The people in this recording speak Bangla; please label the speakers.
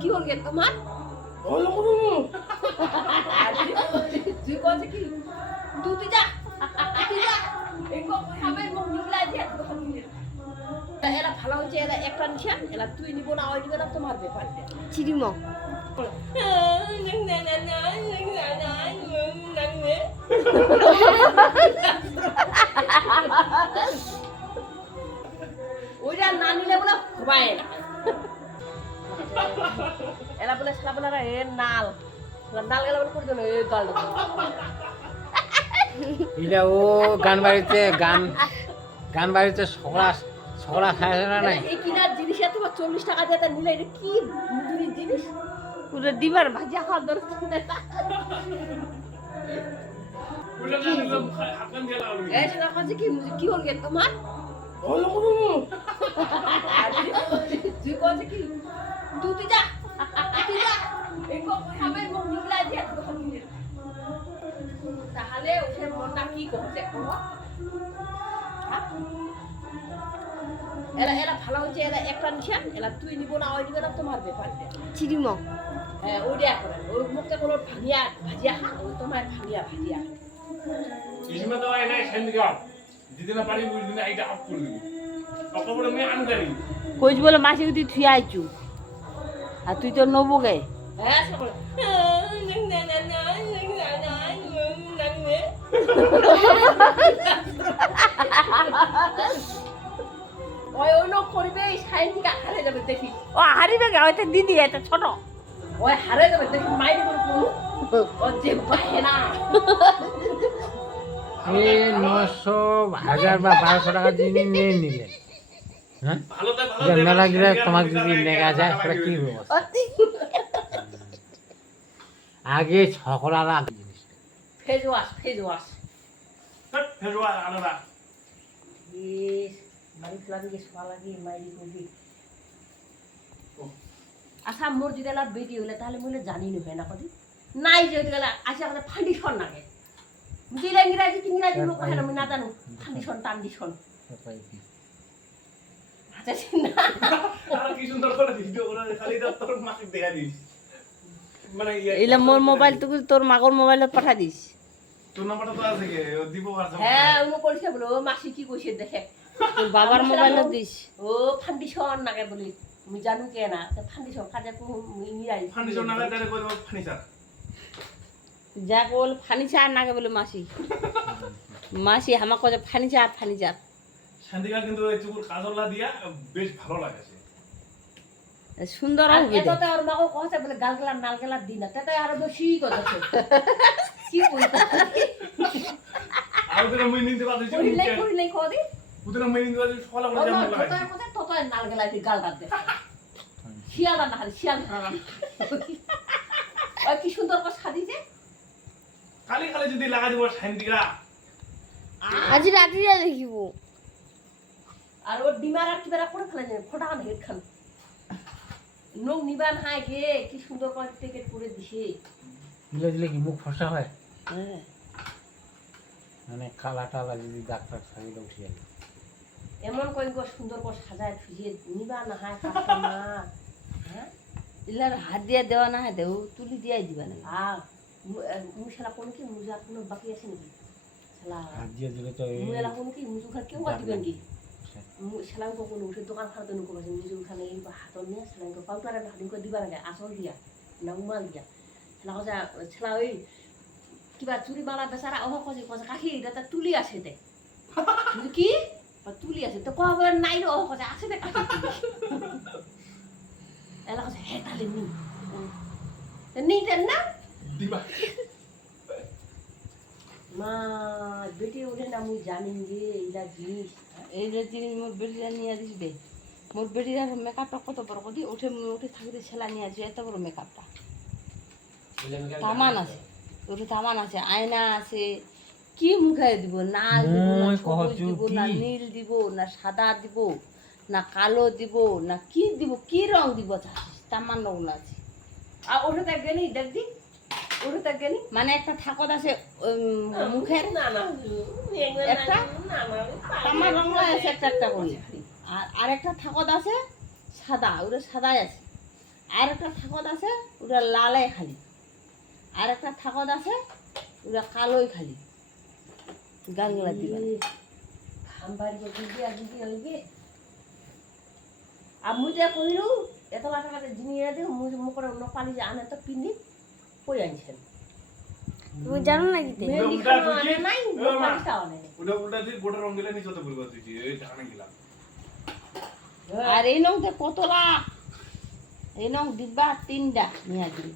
Speaker 1: কি হল গে তোমার? কি তুই যা তুই যা এই কো হবে মুখ এরা ভালো হচ্ছে এরা একটা নিশান এরা তুই নিব না ওই নিবে না তোমার ব্যাপার।
Speaker 2: চিরিম।
Speaker 1: ওইটা না নিলে বলে হবাই না। এরা বলে সালা বলে এ নাল। নাল গেলে বলে করে দেবে এ গাল।
Speaker 3: এটা ও গান বাড়িতে গান গান বাড়িতে সকলা সকলা খায় না? নাই
Speaker 1: চল্লিশ টাকা দিয়ে তা নিলে এটা কি মুদুরির জিনিস?
Speaker 2: পুরো ডিমার ভাজা খাওয়া দরকার
Speaker 1: কাছে কি হল তোমার? তুই- তুই কি? তুই তুই যা তুই যা এই মুখ নিগলা দিয়ে তাহলে ওঠে মনটা কি করছে এরা এরা নিশান এরা তুই নিব না ওই নিবে না তোমার ব্যাপার
Speaker 2: চিরিম
Speaker 1: হ্যাঁ ওইটা করেন ওই মুখটা কোনো ভাঙিয়া ভাজিয়া খা ওই তোমার ভাঙিয়া ভাজিয়া
Speaker 4: ইসমে তো এনে সেন্দিকা দিদিনা পারি বুঝ দিনা এইটা আপ করে দিবি অকবরে আমি আনগারি
Speaker 2: কইজ বলে মাসি তুই থুই আইছু আর তুই তো নবো গে
Speaker 1: হ্যাঁ সকলে অন্য করবে এই সাইন থেকে হারে যাবে দেখি।
Speaker 2: ও হারিবে গে হয়তো দিদি এটা ছোট।
Speaker 1: ওই হারে যাবে দেখি মাইরে করে ও যে পাহে না।
Speaker 3: নশো হাজার বা বারোশো টাকা নিয়ে নিলেন। হ্যাঁ? মেলা তোমার যদি লেগা যায় সেটা কি ব্যবস্থা? আগে সকলার আগে জিনিস।
Speaker 1: ফেজ ওয়াশ ফেজ ওয়াশ
Speaker 4: আলাদা
Speaker 1: বাড়ি ফেলাবি গে সকাল লাগি মাইরি করবি আচ্ছা মোর যদি এলা বেটি হলে তাহলে মনে জানি নি না কদি। নাই যদি গেলা আসে আমাদের ফান্ডিশন লাগে দিলে ইংরাজি কি ইংরাজি লোক হয় না আমি না জানো। ফান্ডিশন টান্ডিশন আচ্ছা না
Speaker 4: আর কি সুন্দর করে ভিডিও করে খালি তোর মাকে দেখা দিস। মানে ইয়ে-
Speaker 2: মোর মোবাইল তো তোর মাগর মোবাইলত পাঠা দিস।
Speaker 4: তোর নাম্বারটা তো আছে কি দিব আর
Speaker 1: হ্যাঁ উনি কইছে বলে মাসি কি কইছে দেখে।
Speaker 2: তোর বাবার মোবাইলত দিস।
Speaker 1: ও ফান্ডিশন নাগে বলি আমি জানো কে না ফান্ডিশন কাজে কোন ইংরাজি
Speaker 4: ফার্নিচার না লাগে করে ফার্নিচার।
Speaker 2: যা বল ফার্নিচার নাগে বলে মাসি। মাসি ফার্নিচার ফার্নিচার।
Speaker 4: সেন্দিকা কিন্তু এই চুকুর কাজলা দিয়া বেশ ভালো লাগে
Speaker 2: সুন্দর
Speaker 1: আর
Speaker 2: হবে
Speaker 1: এত তো আর মাকে কইছে বলে গাল গেলা নাল গেলা দিন না। তাতে আরও বেশি কথা কি কইতে
Speaker 4: আর মই নিতে পারছি
Speaker 1: কইলে কইলে কদি
Speaker 4: ওদের মই নিতে পারছি সকালে
Speaker 1: ও
Speaker 4: করে
Speaker 1: না
Speaker 4: জাম
Speaker 1: তত
Speaker 4: লাগাই
Speaker 1: কথা তত নাল দি গাল দাঁত দে শিয়াল না খালি শিয়াল না ওই কি সুন্দর করে
Speaker 4: খালি যদি দিব সেন্দিকা
Speaker 2: আজ রাত্রি দেখিব।
Speaker 1: আর ওর ডিমার আর কি বেড়া করে ফেলে যায় ফটা খান হেড খান। নোক নিবান হাই গে কি সুন্দর করে টিকেট করে দিছে।
Speaker 3: দিলে দিলে কি মুখ ফসা হয়?
Speaker 1: হ্যাঁ।
Speaker 3: মানে কালা টালা যদি ডাক্তার থাকিলে উঠে যাবে।
Speaker 1: এমন গো সুন্দর করে সাজায় থুইয়ে নিবা না হায় হ্যাঁ?
Speaker 2: ইলার হাত দিয়া দেওয়া না হয় দেও তুলি দিয়াই দিবা না।
Speaker 1: আর মুশালা কোন কি? মুজার কোনো বাকি আছে নাকি? শালা
Speaker 3: হাত দিয়ে দিলে তো এই
Speaker 1: মুয়েলা কোন কি? মুজু ঘর কেউ দিবেন কি? শালা কো কোন উঠে দোকান খাতে নুকো বাসে মুজু খানে এই হাতর নিয়ে শালা কো পাউটারে ভাদিন কো দিবা লাগে আসল দিয়া না উমাল দিয়া। শালা কজা শালা ওই কিবা চুরি মালা বেচারা অহ কজে কজা কাকি এটা তুলি আছে দে কি? তুলি আছে। তো কহ নাই রে কজা আছে দে। এলা কজা হে তালে নি। নি দেন না?
Speaker 4: দিবা।
Speaker 1: মা বেটি ওঠে না মুই জানি রে এইলা জিনিস
Speaker 2: এই যে জিনিস মোর বেটিরা নিয়ে দিস দে মোর বেটিরা মেকআপটা কত বড় কদি? উঠে উঠে থাকতে ছেলা নিয়ে আসবে এত বড় মেকআপটা তামান আছে। ওটা তামান আছে আয়না আছে। কি মুখে দিব? লাল দিব না সবুজ দিব না নীল দিব না সাদা দিব না কালো দিব না কি দিব কি রং দিব তামান ওগুলো আছে।
Speaker 1: আর ওটা দেখ গেলি দেখবি ওরে গেলি।
Speaker 2: মানে একটা থাকত আছে মুখের?
Speaker 1: না না
Speaker 2: একটা?
Speaker 1: না না
Speaker 2: তামার রঙ আছে একটা একটা করে আর আরেকটা থাকত আছে সাদা ওটা সাদাই আছে। আর একটা থাকত আছে ওটা লালে খালি। আর একটা থাকত আছে ওটা কালোই খালি। গালগুলা দিবা।
Speaker 1: আমি যা। কইলু এত টাকা টাকা জিনিস দিয়ে মুখ মুখ নপালি যে আনে তো পিন্দি কই আনছেন?
Speaker 5: তুমি জানো না
Speaker 4: উল্টা দিদি?
Speaker 1: নাই
Speaker 4: গোটা রং গেলে নিচে তো এই ঢাকানে গেলাম
Speaker 2: আর এই নংতে কতলা? এই নং দিব্যা তিনটা নিয়ে দিবি